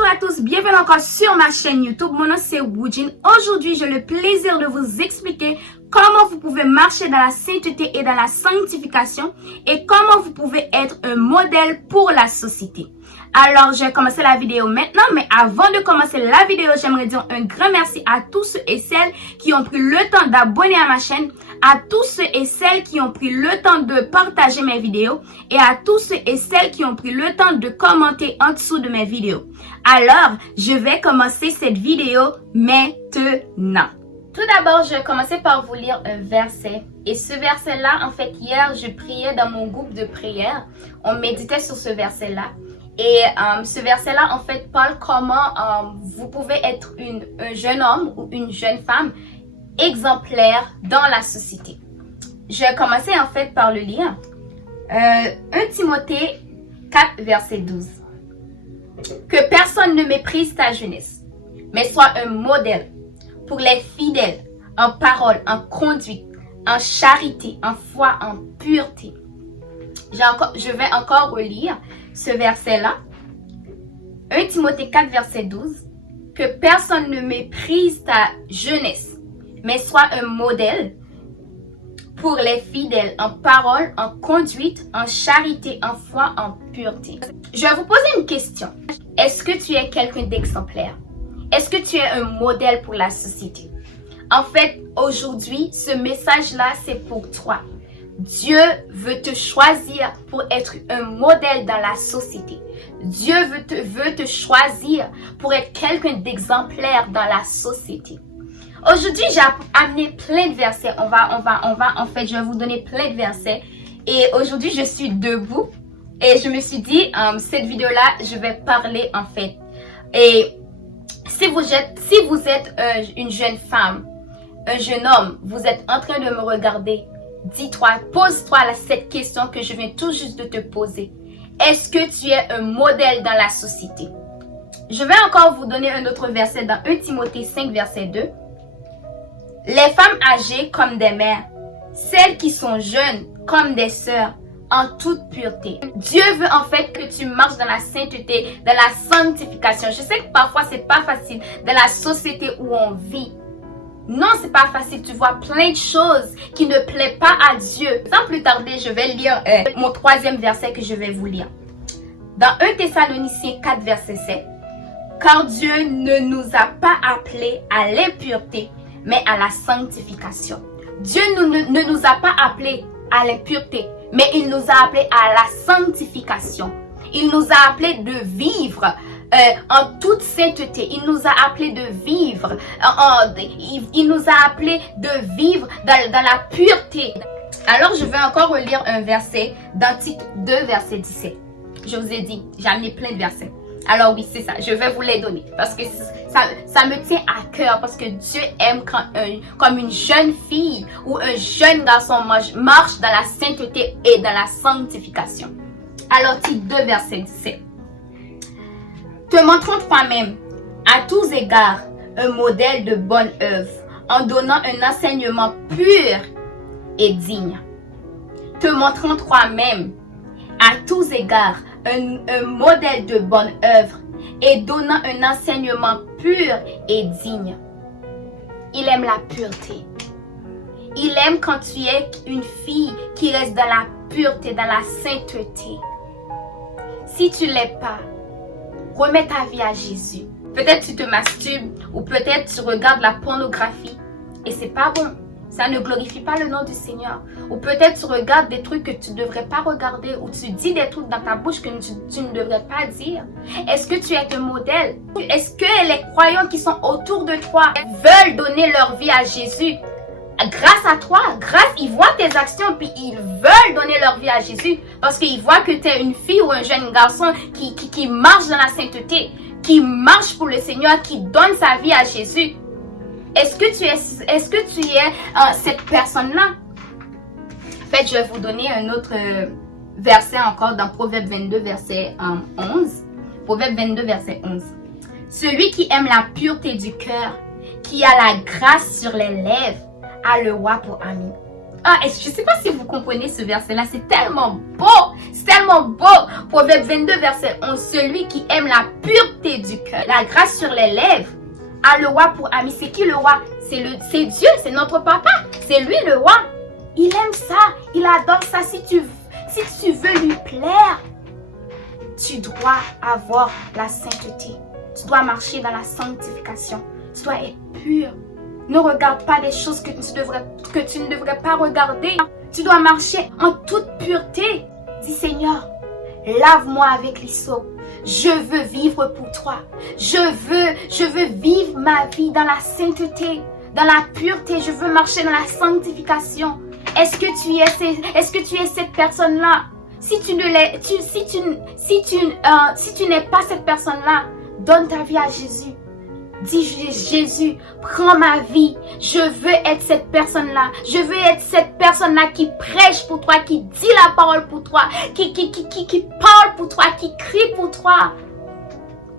Bonjour à tous, bienvenue encore sur ma chaîne YouTube. Mon nom c'est Woojin. Aujourd'hui, j'ai le plaisir de vous expliquer comment vous pouvez marcher dans la sainteté et dans la sanctification et comment vous pouvez être un modèle pour la société. Alors, je vais commencer la vidéo maintenant, mais avant de commencer la vidéo, j'aimerais dire un grand merci à tous ceux et celles qui ont pris le temps d'abonner à ma chaîne, à tous ceux et celles qui ont pris le temps de partager mes vidéos et à tous ceux et celles qui ont pris le temps de commenter en dessous de mes vidéos. Alors, je vais commencer cette vidéo maintenant. Tout d'abord, je vais commencer par vous lire un verset. Et ce verset-là, en fait, hier, je priais dans mon groupe de prière. On méditait sur ce verset-là. Et ce verset-là, en fait, parle comment vous pouvez être un jeune homme ou une jeune femme exemplaire dans la société. Je vais commencer, en fait, par le lire. 1 Timothée 4, verset 12. Que personne ne méprise ta jeunesse, mais sois un modèle pour les fidèles, en parole, en conduite, en charité, en foi, en pureté. Je vais encore relire ce verset-là. 1 Timothée 4, verset 12. Que personne ne méprise ta jeunesse, mais sois un modèle pour les fidèles, en parole, en conduite, en charité, en foi, en pureté. Je vais vous poser une question. Est-ce que tu es quelqu'un d'exemplaire? Est-ce que tu es un modèle pour la société? En fait, aujourd'hui, ce message-là, c'est pour toi. Dieu veut te choisir pour être un modèle dans la société. Dieu veut te choisir pour être quelqu'un d'exemplaire dans la société. Aujourd'hui, j'ai amené plein de versets. En fait, je vais vous donner plein de versets. Et aujourd'hui, je suis debout. Et je me suis dit, cette vidéo-là, je vais parler, en fait. Et si vous êtes une jeune femme, un jeune homme, vous êtes en train de me regarder, pose-toi cette question que je viens tout juste de te poser. Est-ce que tu es un modèle dans la société? Je vais encore vous donner un autre verset dans 1 Timothée 5, verset 2. Les femmes âgées comme des mères, celles qui sont jeunes comme des sœurs, en toute pureté. Dieu veut en fait que tu marches dans la sainteté, dans la sanctification. Je sais que parfois c'est pas facile dans la société où on vit. Non, c'est pas facile. Tu vois plein de choses qui ne plaisent pas à Dieu. Sans plus tarder, je vais lire mon troisième verset que je vais vous lire. Dans 1 Thessaloniciens 4, verset 7. Car Dieu ne nous a pas appelés à l'impureté, mais à la sanctification. Dieu ne nous a pas appelés à l'impureté, mais il nous a appelés à la sanctification. Il nous a appelés de vivre en toute sainteté. Il nous a appelés de vivre. Il nous a appelés de vivre dans la pureté. Alors, je vais encore relire un verset dans Tite 2, verset 17. Je vous ai dit, j'ai amené plein de versets. Alors oui, c'est ça. Je vais vous les donner parce que ça me tient à cœur. Parce que Dieu aime quand comme une jeune fille ou un jeune garçon marche dans la sainteté et dans la sanctification. Alors, Tite 2, verset 17. Te montrant toi-même, à tous égards, un modèle de bonne œuvre, en donnant un enseignement pur et digne. Te montrant toi-même, à tous égards, un modèle de bonne œuvre et donnant un enseignement pur et digne. Il aime la pureté. Il aime quand tu es une fille qui reste dans la pureté, dans la sainteté. Si tu ne l'es pas, remets ta vie à Jésus. Peut-être tu te masturbes ou peut-être tu regardes la pornographie et c'est pas bon. Ça ne glorifie pas le nom du Seigneur. Ou peut-être tu regardes des trucs que tu ne devrais pas regarder ou tu dis des trucs dans ta bouche que tu ne devrais pas dire. Est-ce que tu es un modèle? Est-ce que les croyants qui sont autour de toi veulent donner leur vie à Jésus? Grâce à toi, ils voient tes actions puis ils veulent donner leur vie à Jésus parce qu'ils voient que tu es une fille ou un jeune garçon qui marche dans la sainteté, qui marche pour le Seigneur, qui donne sa vie à Jésus. Est-ce que tu es cette personne-là? En fait, je vais vous donner un autre verset encore dans Proverbe 22, verset 11. Proverbe 22, verset 11. Celui qui aime la pureté du cœur, qui a la grâce sur les lèvres, a le roi pour ami. je ne sais pas si vous comprenez ce verset-là, c'est tellement beau, c'est tellement beau. Proverbe 22, verset 11, celui qui aime la pureté du cœur, la grâce sur les lèvres, a le roi pour ami. C'est qui le roi? C'est Dieu, c'est notre papa, c'est lui le roi. Il aime ça, il adore ça. Si tu veux lui plaire, tu dois avoir la sainteté. Tu dois marcher dans la sanctification. Tu dois être pur. Ne regarde pas des choses que tu ne devrais pas regarder. Tu dois marcher en toute pureté. Dis Seigneur, lave-moi avec l'hysope. Je veux vivre pour toi. Je veux vivre ma vie dans la sainteté, dans la pureté. Je veux marcher dans la sanctification. Est-ce que tu es cette personne-là? Si tu n'es pas cette personne-là, donne ta vie à Jésus. Dis Jésus, prends ma vie. Je veux être cette personne-là. Je veux être cette personne-là qui prêche pour toi, qui dit la parole pour toi, qui parle pour toi, qui crie pour toi.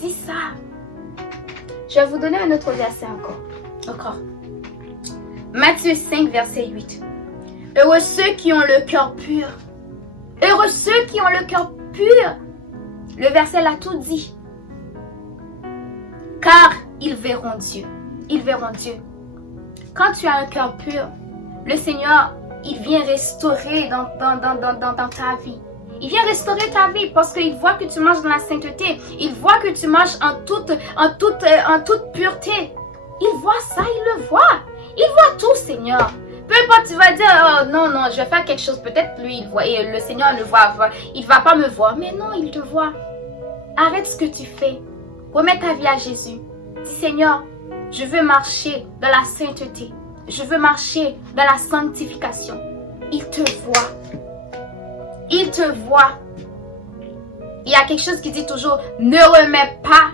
Dis ça. Je vais vous donner un autre verset encore. Matthieu 5, verset 8. Heureux ceux qui ont le cœur pur. Heureux ceux qui ont le cœur pur. Le verset l'a tout dit. Car ils verront Dieu. Ils verront Dieu. Quand tu as un cœur pur, le Seigneur, il vient restaurer dans ta vie. Il vient restaurer ta vie parce qu'il voit que tu marches dans la sainteté. Il voit que tu marches en toute pureté. Il voit ça, il le voit. Il voit tout, Seigneur. Peu importe, tu vas dire, oh, non, je vais faire quelque chose. Peut-être lui, il voit et le Seigneur le voit. Il ne va pas me voir. Mais non, il te voit. Arrête ce que tu fais. Remets ta vie à Jésus. Dis Seigneur, je veux marcher dans la sainteté. Je veux marcher dans la sanctification. Il te voit. Il te voit. Il y a quelque chose qui dit toujours, ne remets pas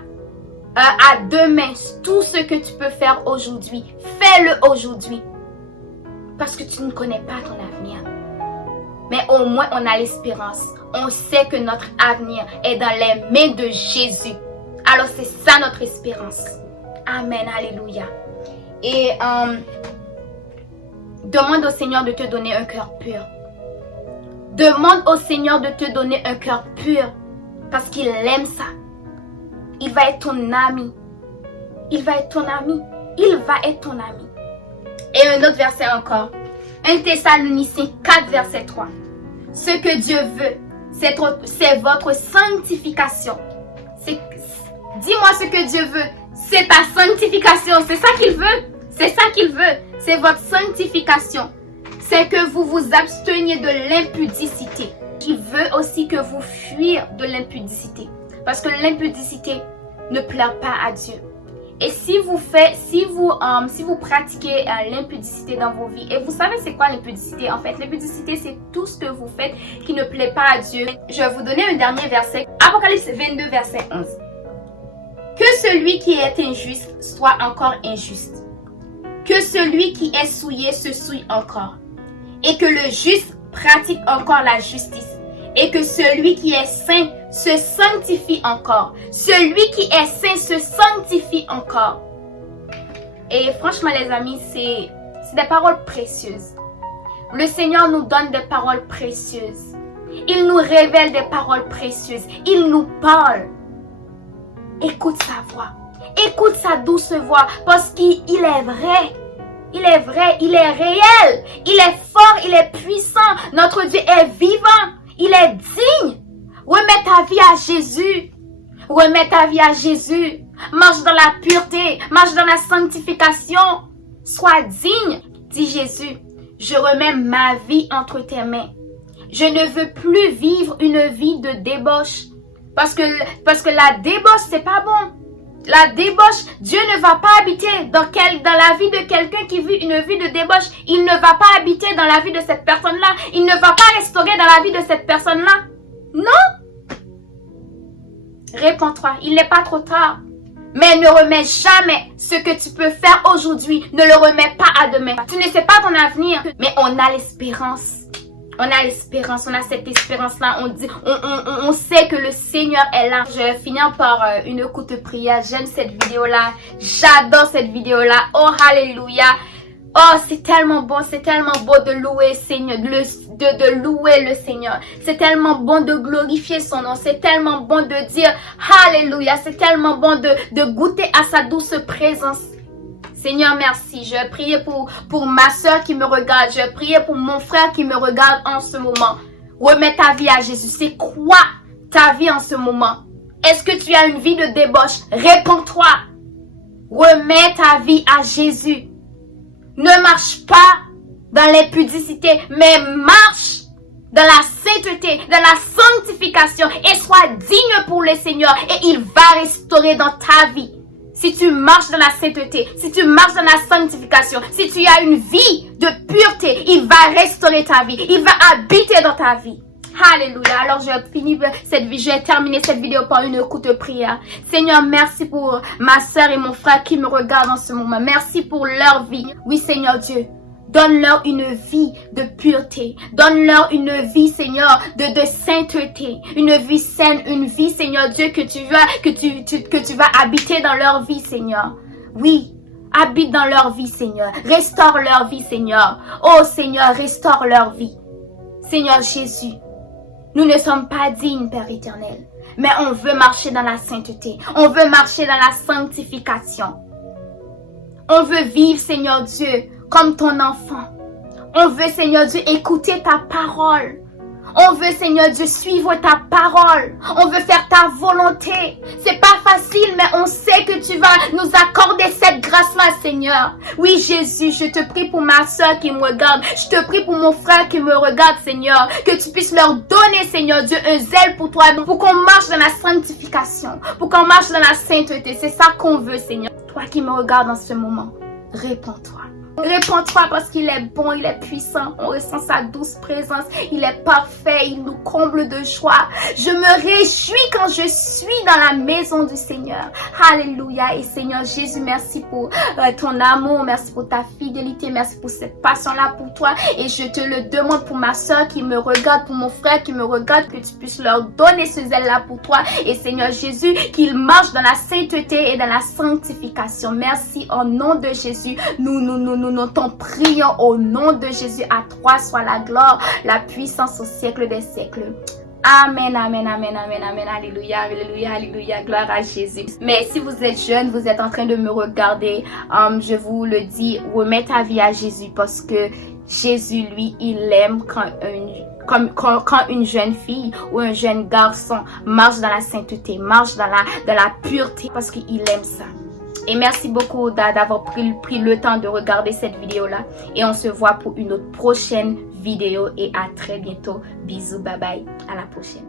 à demain tout ce que tu peux faire aujourd'hui. Fais-le aujourd'hui. Parce que tu ne connais pas ton avenir. Mais au moins on a l'espérance. On sait que notre avenir est dans les mains de Jésus. Alors c'est ça notre espérance. Amen, alléluia. Et demande au Seigneur de te donner un cœur pur. Demande au Seigneur de te donner un cœur pur. Parce qu'il aime ça. Il va être ton ami. Il va être ton ami. Il va être ton ami. Et un autre verset encore. 1 Thessaloniciens 4, verset 3. Ce que Dieu veut, c'est votre sanctification. Dis-moi ce que Dieu veut. C'est ta sanctification. C'est ça qu'il veut. C'est ça qu'il veut. C'est votre sanctification. C'est que vous vous absteniez de l'impudicité. Il veut aussi que vous fuyiez de l'impudicité. Parce que l'impudicité ne plaît pas à Dieu. Et si vous pratiquez l'impudicité dans vos vies, et vous savez c'est quoi l'impudicité en fait? L'impudicité c'est tout ce que vous faites qui ne plaît pas à Dieu. Je vais vous donner un dernier verset. Apocalypse 22 verset 11. Que celui qui est injuste soit encore injuste. Que celui qui est souillé se souille encore. Et que le juste pratique encore la justice. Et que celui qui est saint se sanctifie encore. Celui qui est saint se sanctifie encore. Et franchement les amis, c'est des paroles précieuses. Le Seigneur nous donne des paroles précieuses. Il nous révèle des paroles précieuses. Il nous parle. Écoute sa voix. Écoute sa douce voix. Parce qu'il est vrai. Il est vrai. Il est réel. Il est fort. Il est puissant. Notre Dieu est vivant. Il est digne. Remets ta vie à Jésus. Remets ta vie à Jésus. Marche dans la pureté. Marche dans la sanctification. Sois digne. Dis Jésus, je remets ma vie entre tes mains. Je ne veux plus vivre une vie de débauche. Parce que la débauche, c'est pas bon. La débauche, Dieu ne va pas habiter dans la vie de quelqu'un qui vit une vie de débauche. Il ne va pas habiter dans la vie de cette personne-là. Il ne va pas restaurer dans la vie de cette personne-là. Non. Réponds-toi, il n'est pas trop tard. Mais ne remets jamais ce que tu peux faire aujourd'hui. Ne le remets pas à demain. Tu ne sais pas ton avenir, mais on a l'espérance. On a l'espérance, on a cette espérance-là. On sait que le Seigneur est là. Je vais finir par une courte prière. J'aime cette vidéo-là. J'adore cette vidéo-là. Oh, alléluia. Oh, c'est tellement beau de louer Seigneur, de louer le Seigneur. C'est tellement bon de glorifier son nom. C'est tellement bon de dire Alléluia. C'est tellement bon de goûter à sa douce présence. Seigneur, merci. Je prie pour ma soeur qui me regarde. Je prie pour mon frère qui me regarde en ce moment. Remets ta vie à Jésus. C'est quoi ta vie en ce moment? Est-ce que tu as une vie de débauche? Réponds-toi. Remets ta vie à Jésus. Ne marche pas dans l'impudicité, mais marche dans la sainteté, dans la sanctification et sois digne pour le Seigneur et il va restaurer dans ta vie. Si tu marches dans la sainteté, si tu marches dans la sanctification, si tu as une vie de pureté, il va restaurer ta vie, il va habiter dans ta vie. Alléluia. Alors je vais terminer cette vidéo par une courte prière. Seigneur, merci pour ma soeur et mon frère qui me regardent en ce moment. Merci pour leur vie. Oui, Seigneur Dieu. Donne-leur une vie de pureté. Donne-leur une vie, Seigneur, de sainteté. Une vie saine, une vie, Seigneur Dieu, que tu vas habiter dans leur vie, Seigneur. Oui, habite dans leur vie, Seigneur. Restaure leur vie, Seigneur. Oh, Seigneur, restaure leur vie. Seigneur Jésus, nous ne sommes pas dignes, Père éternel, mais on veut marcher dans la sainteté. On veut marcher dans la sanctification. On veut vivre, Seigneur Dieu, comme ton enfant. On veut, Seigneur Dieu, écouter ta parole. On veut, Seigneur Dieu, suivre ta parole. On veut faire ta volonté. C'est pas facile, mais on sait que tu vas nous accorder cette grâce-là, Seigneur. Oui, Jésus, je te prie pour ma soeur qui me regarde. Je te prie pour mon frère qui me regarde, Seigneur. Que tu puisses leur donner, Seigneur Dieu, un zèle pour toi. Pour qu'on marche dans la sanctification. Pour qu'on marche dans la sainteté. C'est ça qu'on veut, Seigneur. Toi qui me regardes en ce moment, réponds-toi. Réponds-toi parce qu'il est bon, il est puissant. On ressent sa douce présence. Il est parfait, il nous comble de joie. Je me réjouis quand je suis dans la maison du Seigneur. Alléluia. Et Seigneur Jésus, merci pour ton amour. Merci pour ta fidélité. Merci pour cette passion-là pour toi. Et je te le demande pour ma soeur qui me regarde, pour mon frère qui me regarde, que tu puisses leur donner ce zèle-là pour toi. Et Seigneur Jésus, qu'ils marchent dans la sainteté et dans la sanctification. Merci au nom de Jésus. Nous t'en prions au nom de Jésus. À toi soit la gloire, la puissance au siècle des siècles. Amen, amen, amen, amen, amen. Alléluia, alléluia, alléluia. Gloire à Jésus. Mais si vous êtes jeune, vous êtes en train de me regarder, je vous le dis, remets ta vie à Jésus parce que Jésus, lui, il aime quand une jeune fille ou un jeune garçon marche dans la sainteté, marche dans la pureté parce qu'il aime ça. Et merci beaucoup d'avoir pris le temps de regarder cette vidéo-là. Et on se voit pour une autre prochaine vidéo. Et à très bientôt. Bisous, bye bye. À la prochaine.